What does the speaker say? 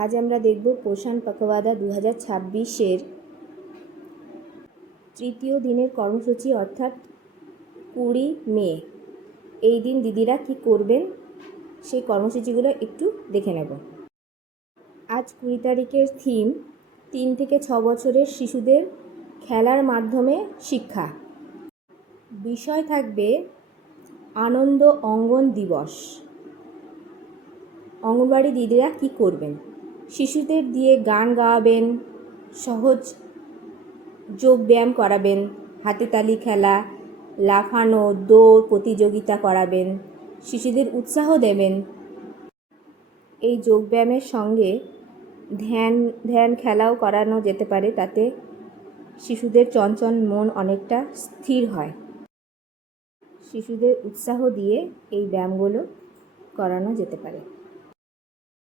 আজ আমরা দেখব পোষণ পখওয়াড়া 2026-এর তৃতীয় দিনের কর্মসূচি অর্থাৎ 20 মে। এই দিন দিদিরা কি করবেন সেই কর্মসূচিগুলো একটু দেখে নেব। আজ 20 তারিখের থিম 3 থেকে 6 বছরের শিশুদের খেলার মাধ্যমে শিক্ষা। বিষয় থাকবে আনন্দ অঙ্গন দিবস। অঙ্গনবাড়ি দিদিরা কি করবেন? শিশুদের দিয়ে গান গাওয়াবেন, সহজ যোগ ব্যায়াম করাবেন, হাতে তালি খেলা, লাফানো, দৌড় প্রতিযোগিতা করাবেন, শিশুদের উৎসাহ দেবেন। এই যোগ ব্যায়ামের সঙ্গে ধ্যান খেলাও করানো যেতে পারে, তাতে শিশুদের চঞ্চল মন অনেকটা স্থির হয়। শিশুদের উৎসাহ দিয়ে এই ব্যায়ামগুলো করানো যেতে পারে।